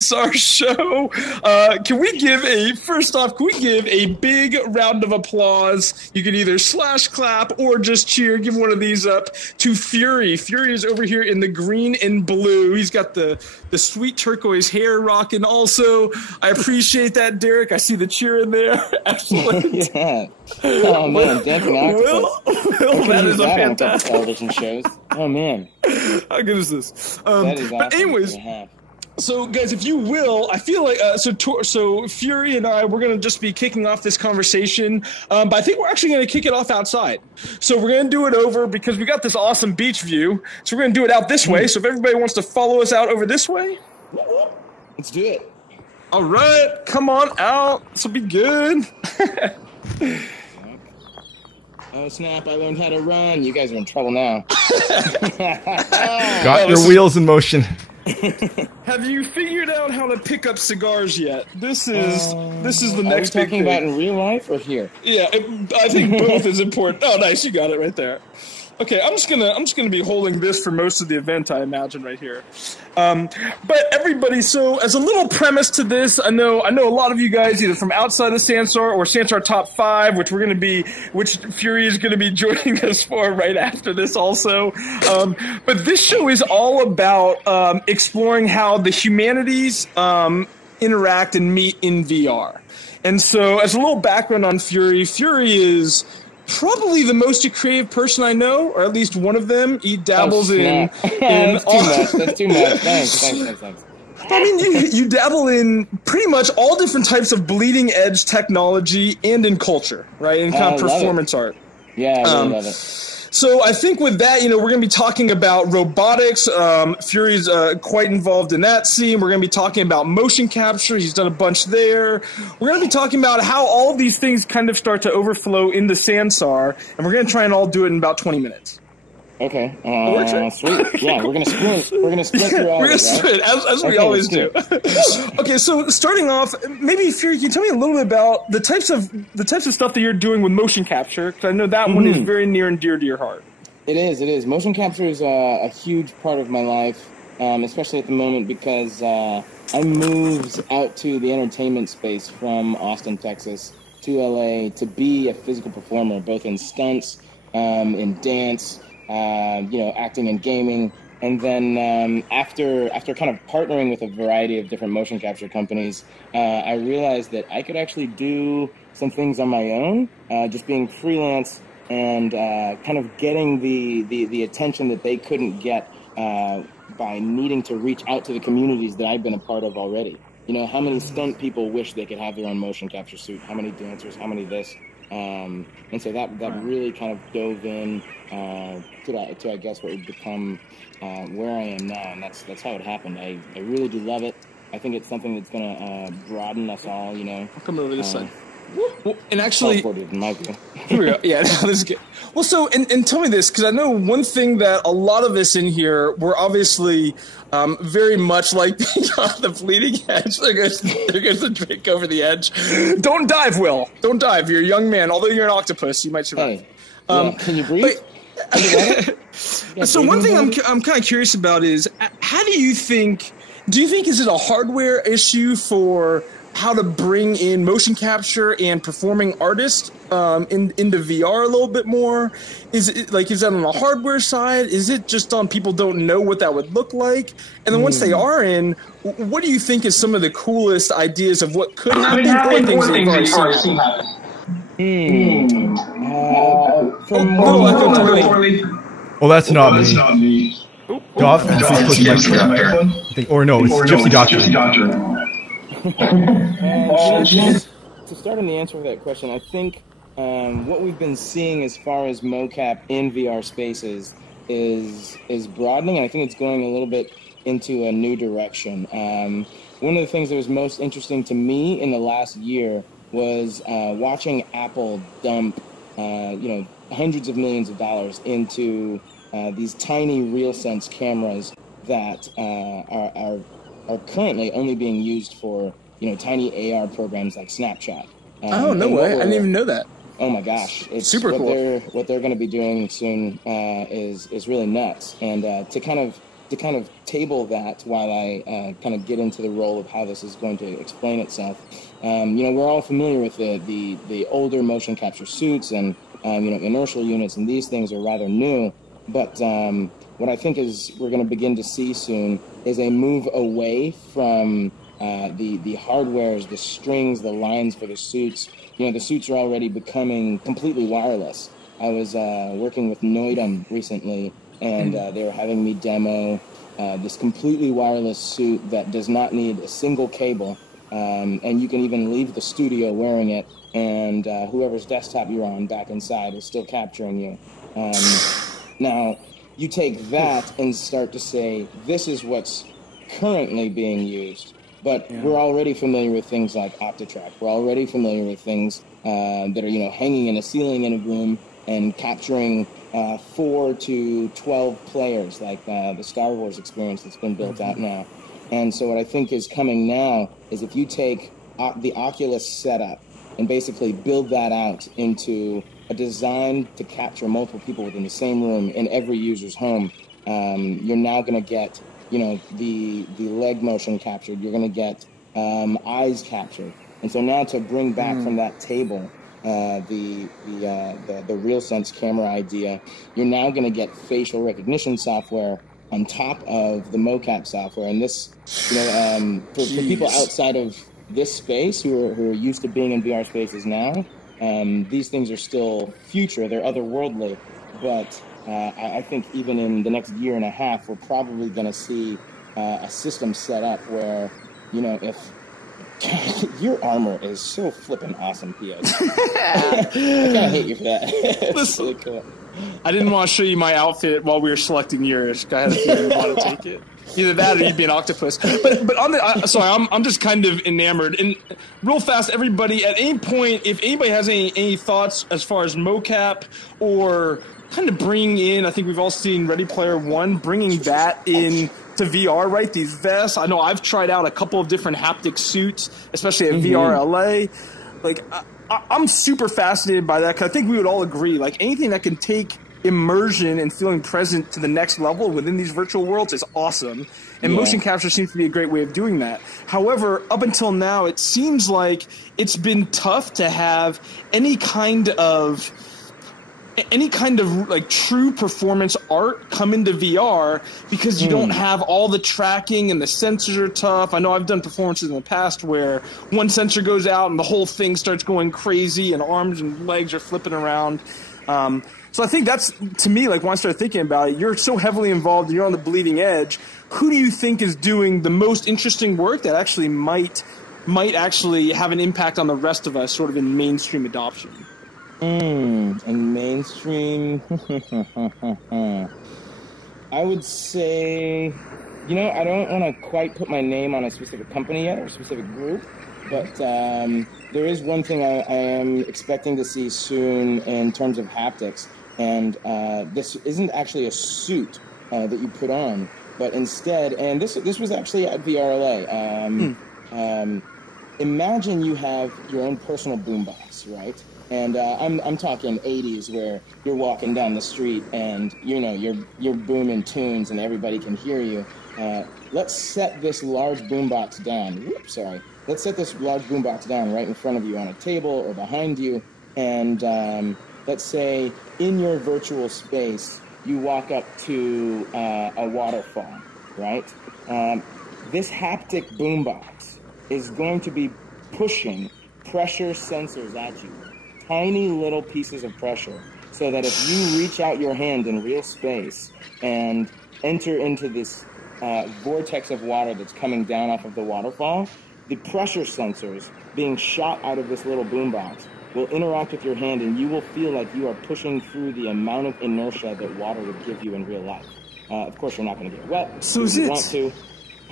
Sansar Show. First off, can we give a big round of applause? You can either slash clap or just cheer. Give one of these up to Fury. Fury is over here in the green and blue. He's got the sweet turquoise hair rocking also. I appreciate that, Derek. I see the cheer in there. Excellent. Yeah. Oh, man. Dancing Octopus. Will, that is a fantastic television shows. Oh, man. How good is this? That is awesome. But anyways, so, guys, if you will, I feel like so Fury and I, we're gonna just be kicking off this conversation, but I think we're actually gonna kick it off outside. So we're gonna do it over because we got this awesome beach view. So we're gonna do it out this way. So if everybody wants to follow us out over this way, let's do it. All right, come on out. This will be good. Oh snap! I learned how to run. You guys are in trouble now. Got your wheels in motion. Have you figured out how to pick up cigars yet? This is the next big thing. Are we talking about in real life or here? Yeah, I think both is important. Oh, nice, you got it right there. Okay, I'm just gonna be holding this for most of the event, I imagine, right here. But everybody, so as a little premise to this, I know a lot of you guys either from outside of Sansar or Sansar Top 5, which Fury is gonna be joining us for right after this also. But this show is all about exploring how the humanities interact and meet in VR. And so, as a little background on Fury, Fury is probably the most creative person I know, or at least one of them. He dabbles in That's too much. That's too much. Thanks. I mean, you dabble in pretty much all different types of bleeding edge technology and in culture, right? And kind of performance art. Yeah, I really love it. So I think with that, we're going to be talking about robotics. Fury's quite involved in that scene. We're going to be talking about motion capture. He's done a bunch there. We're going to be talking about how all of these things kind of start to overflow into Sansar, and we're going to try and all do it in about 20 minutes. Okay. Sweet. Yeah, we're gonna split. We're gonna split through all. We're gonna split as we always do. Okay, so starting off, maybe Fury, can you tell me a little bit about the types of stuff that you're doing with motion capture? Because I know that one is very near and dear to your heart. It is. Motion capture is a huge part of my life, especially at the moment because I moved out to the entertainment space from Austin, Texas, to LA to be a physical performer, both in stunts, in dance. Acting and gaming, and then after kind of partnering with a variety of different motion capture companies, I realized that I could actually do some things on my own, just being freelance and kind of getting the attention that they couldn't get by needing to reach out to the communities that I've been a part of already. How many stunt people wish they could have their own motion capture suit? How many dancers? How many this? And so that really kind of dove in to I guess what would become where I am now, and that's how it happened. I really do love it. I think it's something that's going to broaden us all. I'll come over this side. Well, and actually, in my view. Here we go. Yeah, no, this is good. Well, so and tell me this, because I know one thing that a lot of us in here were obviously very much like the bleeding edge. There goes the drink over the edge. Don't dive, Will. Don't dive. You're a young man. Although you're an octopus, you might survive. Hey, can you breathe? So one thing I'm kind of curious about is how do you think is it a hardware issue for how to bring in motion capture and performing artists into VR a little bit more? Is that on the hardware side? Is it just on people don't know what that would look like? And then once they are in, what do you think is some of the coolest ideas of what could happen? Or things that you've already seen happen? Oh, that's not me. Goff, or no, it's Gypsy Doctor. To start on the answer to that question, I think what we've been seeing as far as mocap in VR spaces is broadening, and I think it's going a little bit into a new direction. One of the things that was most interesting to me in the last year was watching Apple dump hundreds of millions of dollars into these tiny RealSense cameras that are currently only being used for tiny AR programs like Snapchat. Oh, no way! I didn't even know that. Oh my gosh, it's super cool. What they're going to be doing soon is really nuts. And to kind of to kind of table that while I kind of get into the role of how this is going to explain itself. You know, we're all familiar with the older motion capture suits and you know, inertial units, and these things are rather new. But what I think is we're going to begin to see soon is a move away from the hardwares, the strings, the lines for the suits. You know, the suits are already becoming completely wireless. I was working with Noidum recently, and they were having me demo this completely wireless suit that does not need a single cable, and you can even leave the studio wearing it, and whoever's desktop you're on back inside is still capturing you. Now, you take that and start to say, this is what's currently being used. But we're already familiar with things like OptiTrack. We're already familiar with things that are, you know, hanging in a ceiling in a room and capturing 4 to 12 players, like the Star Wars experience that's been built out now. And so what I think is coming now is if you take the Oculus setup and basically build that out into a design to capture multiple people within the same room in every user's home, you're now going to get, you know, the leg motion captured. You're going to get eyes captured. And so now to bring back from that table the RealSense camera idea, you're now going to get facial recognition software on top of the mocap software. And this, you know, for people outside of this space who are used to being in VR spaces now, these things are still future. They're otherworldly, but I think even in the next year and a half, we're probably going to see a system set up where, you know, if your armor is so flippin' awesome, P.S. I kind of hate you for that. It's really cool. I didn't want to show you my outfit while we were selecting yours. I had a feeling you want to take it. Either that or you'd be an octopus. But on the sorry, I'm just kind of enamored. And real fast, everybody, at any point, if anybody has any thoughts as far as mocap or kind of bringing in, I think we've all seen Ready Player One, bringing that in to VR, right? These vests. I know I've tried out a couple of different haptic suits, especially at VR LA. Like, I'm super fascinated by that because I think we would all agree, like, anything that can take immersion and feeling present to the next level within these virtual worlds is awesome. And motion capture seems to be a great way of doing that. However, up until now, it seems like it's been tough to have any kind of like true performance art come into VR because you don't have all the tracking and the sensors are tough. I know I've done performances in the past where one sensor goes out and the whole thing starts going crazy and arms and legs are flipping around. So I think that's, to me, like when I started thinking about it, you're so heavily involved, you're on the bleeding edge. Who do you think is doing the most interesting work that actually might actually have an impact on the rest of us sort of in mainstream adoption? And mainstream, I would say, you know, I don't want to quite put my name on a specific company yet or a specific group, but there is one thing I am expecting to see soon in terms of haptics, and this isn't actually a suit that you put on, but instead, and this was actually at VRLA. Imagine you have your own personal boombox, right? And I'm talking 80s where you're walking down the street and, you know, you're booming tunes and everybody can hear you. Let's set this large boombox down. Let's set this large boombox down right in front of you on a table or behind you. And let's say in your virtual space, you walk up to a waterfall, right? This haptic boombox is going to be pushing pressure sensors at you. Tiny little pieces of pressure, so that if you reach out your hand in real space and enter into this vortex of water that's coming down off of the waterfall, the pressure sensors being shot out of this little boombox will interact with your hand, and you will feel like you are pushing through the amount of inertia that water would give you in real life. Of course, you're not going to get wet. So if you want to.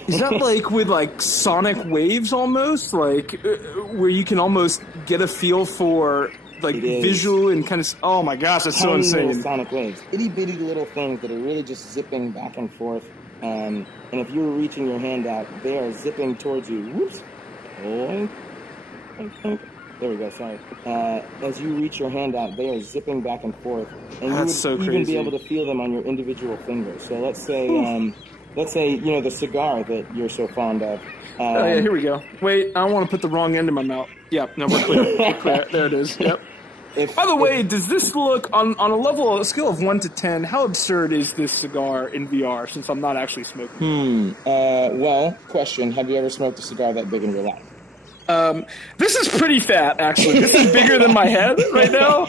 Is that like with like sonic waves almost, like where you can almost get a feel for like visual and kind of, oh my gosh, that's so insane. Sonic waves, itty bitty little things that are really just zipping back and forth. And if you're reaching your hand out, they are zipping towards you. Whoops. There we go, sorry. As you reach your hand out, they are zipping back and forth. And that's you would so even crazy. be able to feel them on your individual fingers. So let's say let's say, you know, the cigar that you're so fond of. Oh, yeah, here we go. Wait, I don't want to put the wrong end in my mouth. Yep, no, we're clear. We're clear. There it is. Yep. By the way, does this look, on a scale of 1 to 10, how absurd is this cigar in VR, since I'm not actually smoking? Well, question, have you ever smoked a cigar that big in real life? This is pretty fat, actually. This is bigger than my head right now.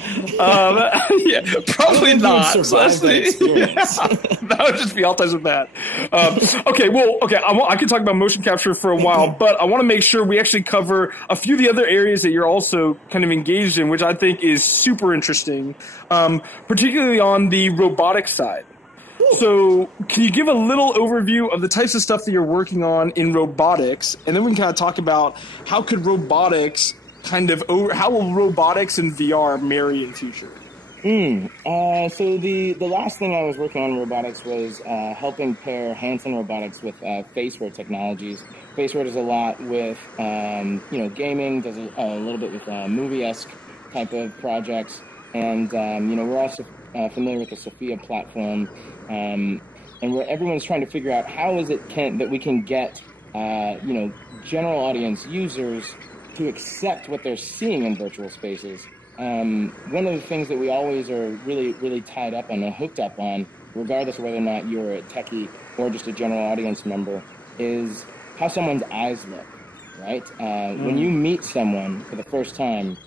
Yeah, probably not. So that's that would just be all types of bad. Okay, I can talk about motion capture for a while, but I want to make sure we actually cover a few of the other areas that you're also kind of engaged in, which I think is super interesting, particularly on the robotics side. So, can you give a little overview of the types of stuff that you're working on in robotics, and then we can kind of talk about how will robotics and VR marry in future? So the last thing I was working on in robotics was helping pair Hanson Robotics with FaceWare technologies. FaceWare does a lot with gaming, does a little bit with movie-esque type of projects, and we're also familiar with the Sophia platform, and where everyone's trying to figure out how is it that we can get general audience users to accept what they're seeing in virtual spaces. One of the things that we always are really tied up on and hooked up on, regardless of whether or not you're a techie or just a general audience member, is how someone's eyes look, right? When you meet someone for the first time,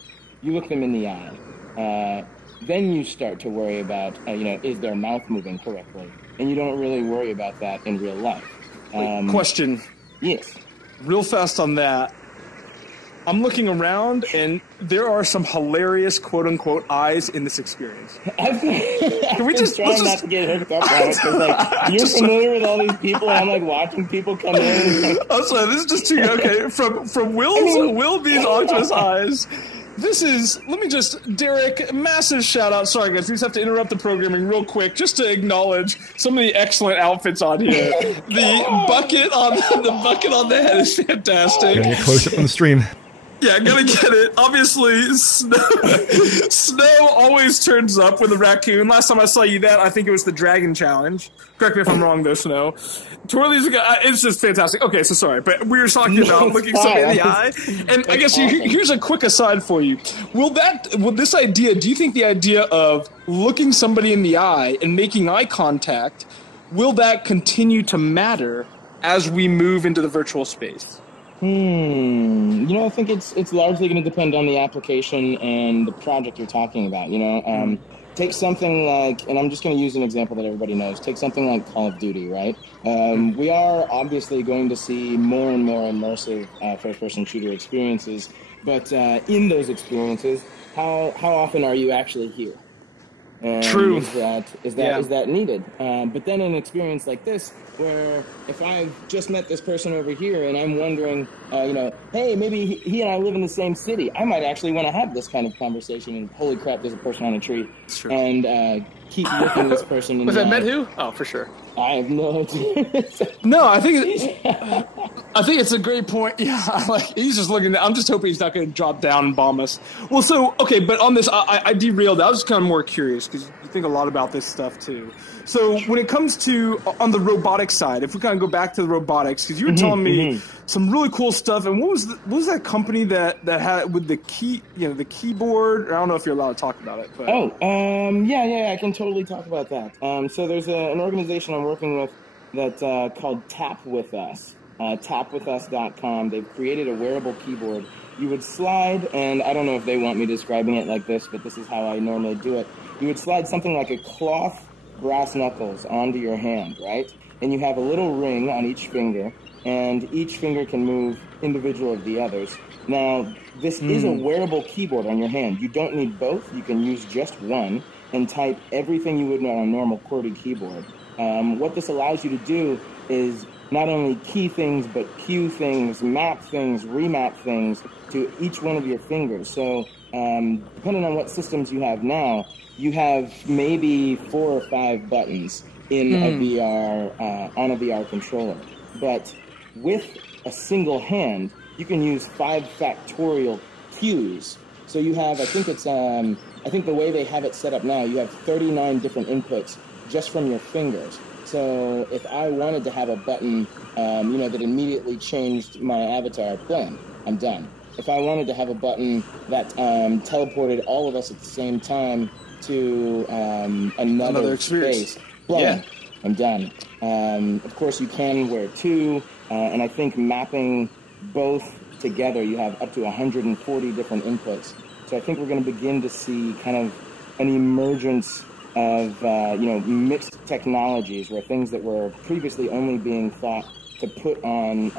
you look them in the eye. Then you start to worry about, is their mouth moving correctly? And you don't really worry about that in real life. Question. Yes. Real fast on that. I'm looking around, and there are some hilarious quote-unquote eyes in this experience. Can we just try not to get hooked up on it? Because you're familiar with all these people, and I'm watching people come in. I'm sorry, this is just too okay. From Will B's Octopus eyes. This is, Derek, massive shout out. Sorry guys, we just have to interrupt the programming real quick just to acknowledge some of the excellent outfits on here. The bucket on the head is fantastic. Gonna get close up on the stream. Yeah, gonna get it. Obviously, Snow always turns up with a raccoon. Last time I saw you I think it was the Dragon Challenge. Correct me if I'm wrong though, Snow. Twirly's it's just fantastic. Okay, so sorry, but we were talking about looking somebody in the eye. And I guess here's a quick aside for you. Do you think the idea of looking somebody in the eye and making eye contact, will that continue to matter as we move into the virtual space? I think it's largely going to depend on the application and the project you're talking about, Take something like, and I'm just going to use an example that everybody knows, take something like Call of Duty, right? We are obviously going to see more and more immersive first-person shooter experiences, but in those experiences, how often are you actually here? And True. Is that needed? But then an experience like this, where if I've just met this person over here and I'm wondering, hey, maybe he and I live in the same city, I might actually want to have this kind of conversation. And holy crap, there's a person on a tree, and keep looking this person in the eye. Was that met who? Oh, for sure. I have no idea. No, I think it's a great point. Yeah, he's just looking. I'm just hoping he's not going to drop down and bomb us. Well, so okay, but on this, I derailed. I was kind of more curious because you think a lot about this stuff too. So when it comes to on the robotics side, if we kind of go back to the robotics, because you were telling me some really cool stuff. And what was that company that had with the the keyboard? I don't know if you're allowed to talk about it. But. Yeah, I can totally talk about that. So there's an organization I'm working with that's called Tap With Us. Tapwithus.com. They've created a wearable keyboard. You would slide, and I don't know if they want me describing it like this, but this is how I normally do it. You would slide something like a cloth brass knuckles onto your hand, right? And you have a little ring on each finger, and each finger can move individual of the others. Now, this is a wearable keyboard on your hand. You don't need both. You can use just one and type everything you would know on a normal QWERTY keyboard. What this allows you to do is not only key things, but cue things, map things, remap things to each one of your fingers. So depending on what systems you have now, you have maybe 4 or 5 buttons in a VR, on a VR controller. But with a single hand, you can use 5 factorial cues. So you have, I think the way they have it set up now, you have 39 different inputs just from your fingers. So if I wanted to have a button, that immediately changed my avatar, boom, I'm done. If I wanted to have a button that teleported all of us at the same time to another space, boom, I'm done. Of course, you can wear two, and I think mapping both together, you have up to 140 different inputs. So I think we're going to begin to see kind of an emergence of, mixed technologies where things that were previously only being thought to put on,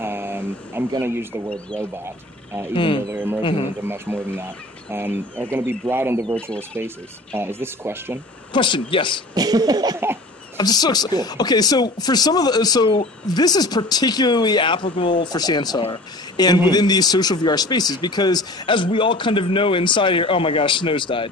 I'm going to use the word robot, even though they're emerging into much more than that, are going to be brought into virtual spaces. Is this a question? Question, yes. I'm just so excited. Cool. Okay, so for some of so this is particularly applicable for Sansar and within these social VR spaces, because as we all kind of know inside here, oh my gosh, Snow's died.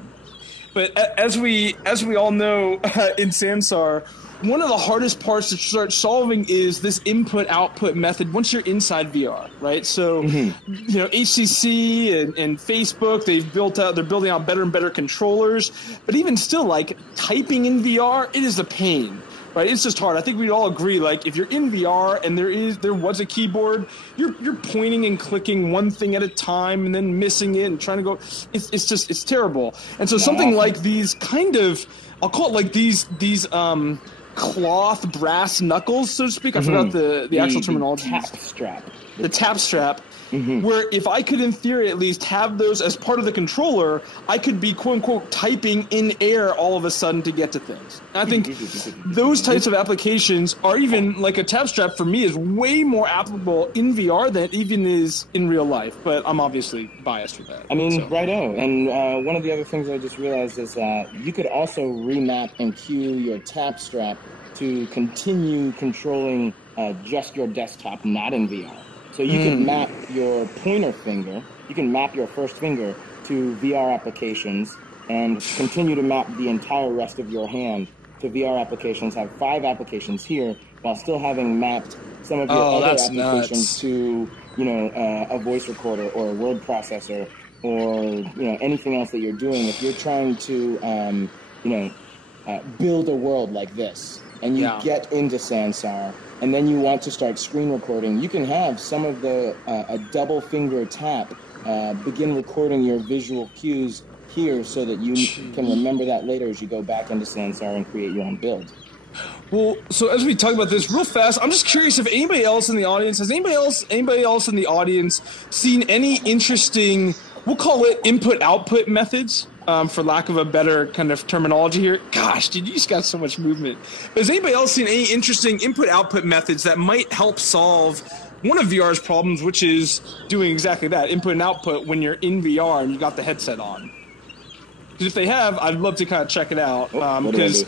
But as we all know in Sansar, one of the hardest parts to start solving is this input-output method once you're inside VR, right? So, HTC and Facebook, they're building out better and better controllers. But even still, like, typing in VR, it is a pain, right? It's just hard. I think we'd all agree, like, if you're in VR and there was a keyboard, you're pointing and clicking one thing at a time and then missing it and trying to go. It's terrible. And so something like these kind of, I'll call it like these cloth brass knuckles, so to speak. I forgot the actual terminology. The tap strap. Where if I could, in theory at least, have those as part of the controller, I could be, quote-unquote, typing in air all of a sudden to get to things. And I think those types of applications are even, like a tap strap for me, is way more applicable in VR than it even is in real life. But I'm obviously biased with that. I mean, righto. And one of the other things I just realized is you could also remap and cue your tap strap to continue controlling just your desktop, not in VR. So you can map your pointer finger, you can map your first finger to VR applications and continue to map the entire rest of your hand to VR applications, have 5 applications here, while still having mapped some of your other applications to, a voice recorder or a word processor or, anything else that you're doing. If you're trying to, build a world like this, and you get into Sansar, and then you want to start screen recording, you can have some of the a double finger tap begin recording your visual cues here so that you can remember that later as you go back into Sansar and create your own build. Well, so as we talk about this real fast, I'm just curious if anybody else in the audience, has anybody else in the audience seen any interesting, we'll call it input-output methods? For lack of a better kind of terminology here. Gosh, dude, you just got so much movement. But has anybody else seen any interesting input-output methods that might help solve one of VR's problems, which is doing exactly that, input and output when you're in VR and you got the headset on? Because if they have, I'd love to kind of check it out. Because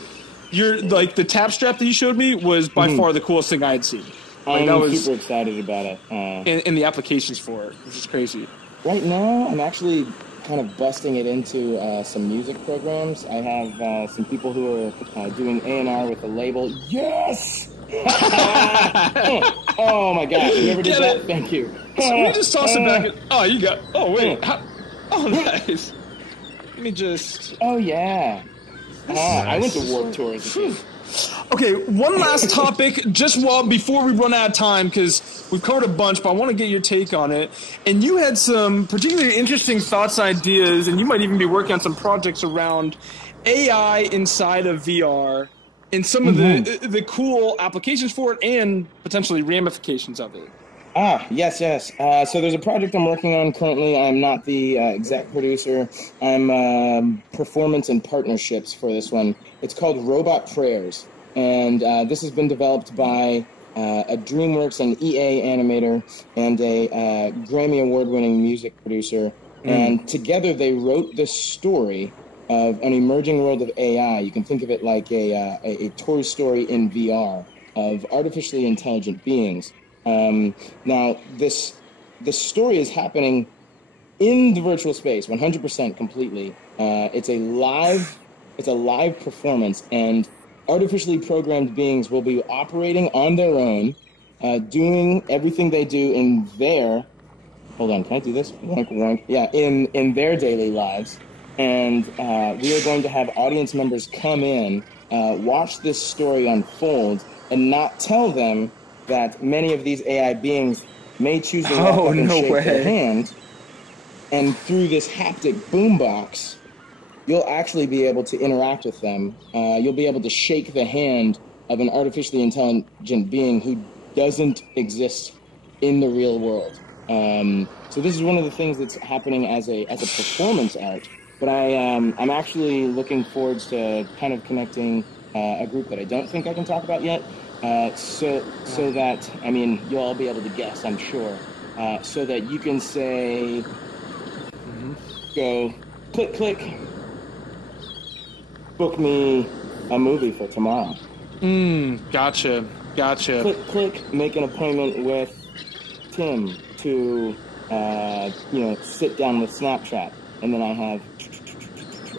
you're like the tap strap that you showed me was by far the coolest thing I had seen. Like, I'm super excited about it. And the applications for it, which is crazy. Right now, I'm actually kind of busting it into some music programs. I have some people who are doing A&R with the label. Yes! Oh my gosh, you never did that? Thank you. So we just toss it back. Oh, you got. Oh, wait. Oh, nice. Let me just. Oh, yeah. I went to Warped Tour as a kid. Okay, one last topic, just before we run out of time, because we've covered a bunch, but I want to get your take on it. And you had some particularly interesting thoughts, ideas, and you might even be working on some projects around AI inside of VR and some of the cool applications for it and potentially ramifications of it. Yes. So there's a project I'm working on currently. I'm not the exec producer. I'm performance and partnerships for this one. It's called Robot Prayers. And this has been developed by a DreamWorks and EA animator and a Grammy Award-winning music producer. And together they wrote this story of an emerging world of AI. You can think of it like a Toy Story in VR of artificially intelligent beings. Now, this story is happening in the virtual space, 100% completely. It's a live performance, and artificially programmed beings will be operating on their own, doing everything they do in their. Hold on, can I do this? Wonk, wonk. Yeah, in their daily lives, and we are going to have audience members come in, watch this story unfold, and not tell them that many of these AI beings may choose to walk up and shake their hand, and through this haptic boombox, you'll actually be able to interact with them. You'll be able to shake the hand of an artificially intelligent being who doesn't exist in the real world. So this is one of the things that's happening as a performance art. But I'm actually looking forward to kind of connecting a group that I don't think I can talk about yet. So that, I mean, you'll all be able to guess, I'm sure. So that you can say, go click, click, book me a movie for tomorrow. Gotcha. Click, click, make an appointment with Tim to, sit down with Snapchat. And then I have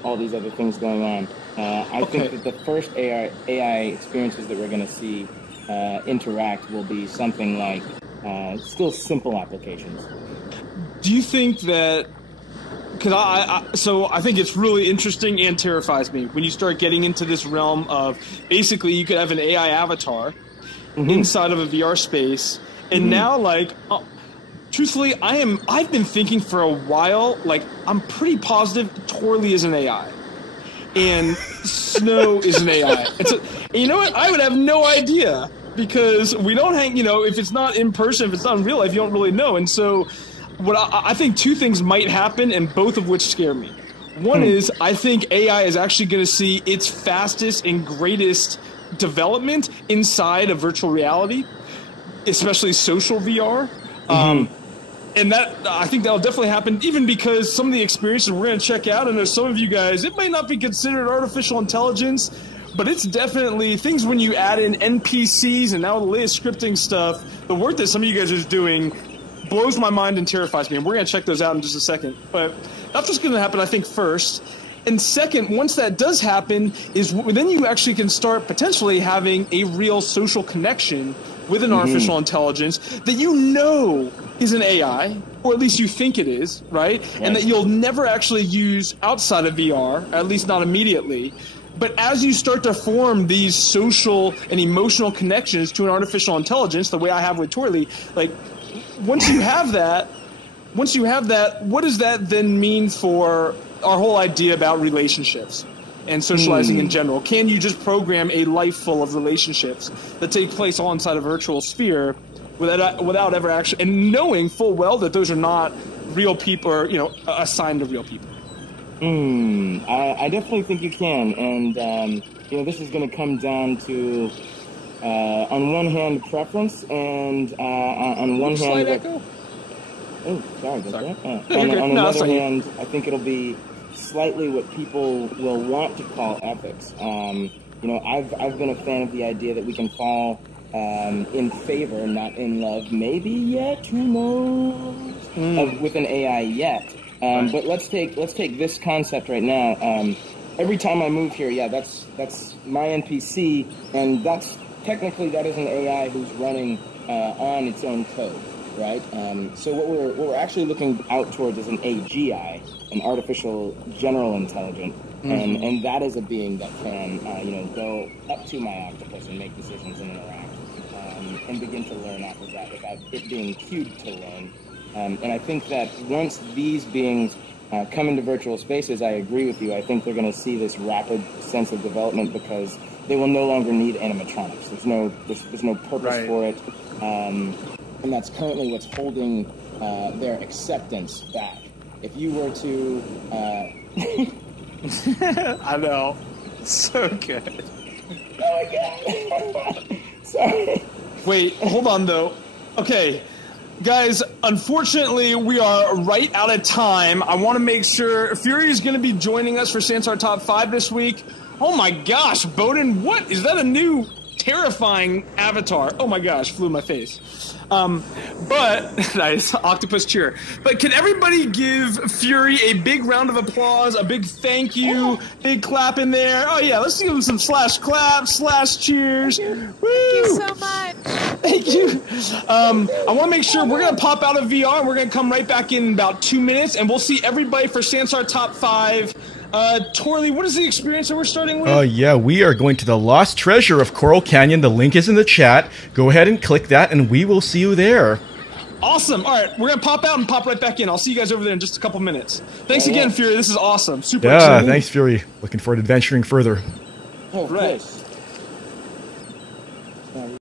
all these other things going on. I think that the first AI experiences that we're going to see interact will be something like still simple applications. Do you think that? Because I think it's really interesting and terrifies me when you start getting into this realm of basically you could have an AI avatar inside of a VR space, and now truthfully, I've been thinking for a while, I'm pretty positive Torley is an AI. And Snow is an AI. And you know what? I would have no idea because we don't hang, if it's not in person, if it's not in real life, you don't really know. And so what I think two things might happen, and both of which scare me. One is I think AI is actually going to see its fastest and greatest development inside of virtual reality, especially social VR. And that, I think that'll definitely happen, even because some of the experiences we're going to check out, and there's some of you guys, it might not be considered artificial intelligence, but it's definitely things when you add in NPCs and now the latest scripting stuff, the work that some of you guys are doing blows my mind and terrifies me, and we're going to check those out in just a second. But that's what's going to happen, I think, first. And second, once that does happen, is then you actually can start potentially having a real social connection with an artificial intelligence that is an AI, or at least you think it is, right? And that you'll never actually use outside of VR, at least not immediately. But as you start to form these social and emotional connections to an artificial intelligence, the way I have with Torley, once you have that, what does that then mean for our whole idea about relationships and socializing in general? Can you just program a life full of relationships that take place all inside a virtual sphere without ever actually, and knowing full well that those are not real people or, assigned to real people? I definitely think you can. And, this is going to come down to, on one hand, preference, and on one hand... Echo? Oh, sorry. On another hand, I think it'll be slightly what people will want to call ethics. I've been a fan of the idea that we can fall in favor, not in love, maybe yet, who knows, with an AI yet. But let's take this concept right now. Every time I move here, that's my NPC, and that is an AI who's running on its own code. Right. So what we're actually looking out towards is an AGI, an artificial general intelligence, and that is a being that can go up to my octopus and make decisions and interact, and begin to learn off of that without it being cued to learn. And I think that once these beings come into virtual spaces, I agree with you. I think they're going to see this rapid sense of development because they will no longer need animatronics. There's no purpose for it. And that's currently what's holding their acceptance back. If you were to... I know. So good. Oh my god. Sorry. Wait, hold on though. Okay. Guys, unfortunately, we are right out of time. I want to make sure Fury is going to be joining us for Sansar Top 5 this week. Oh my gosh, Bowden, what? Is that a new terrifying avatar? Oh my gosh, flew in my face. But, nice, octopus cheer. But can everybody give Fury a big round of applause, a big thank you, big clap in there? Oh yeah, let's give him some slash claps, slash cheers. Thank you so much. Thank you. I want to make sure we're going to pop out of VR and we're going to come right back in about 2 minutes and we'll see everybody for Sansar Top 5 Torley, what is the experience that we're starting with? Yeah, we are going to the Lost Treasure of Coral Canyon. The link is in the chat. Go ahead and click that, and we will see you there. Awesome. All right, we're going to pop out and pop right back in. I'll see you guys over there in just a couple minutes. Thanks again, Fury. This is awesome. Super exciting. Thanks, Fury. Looking forward to adventuring further. Right.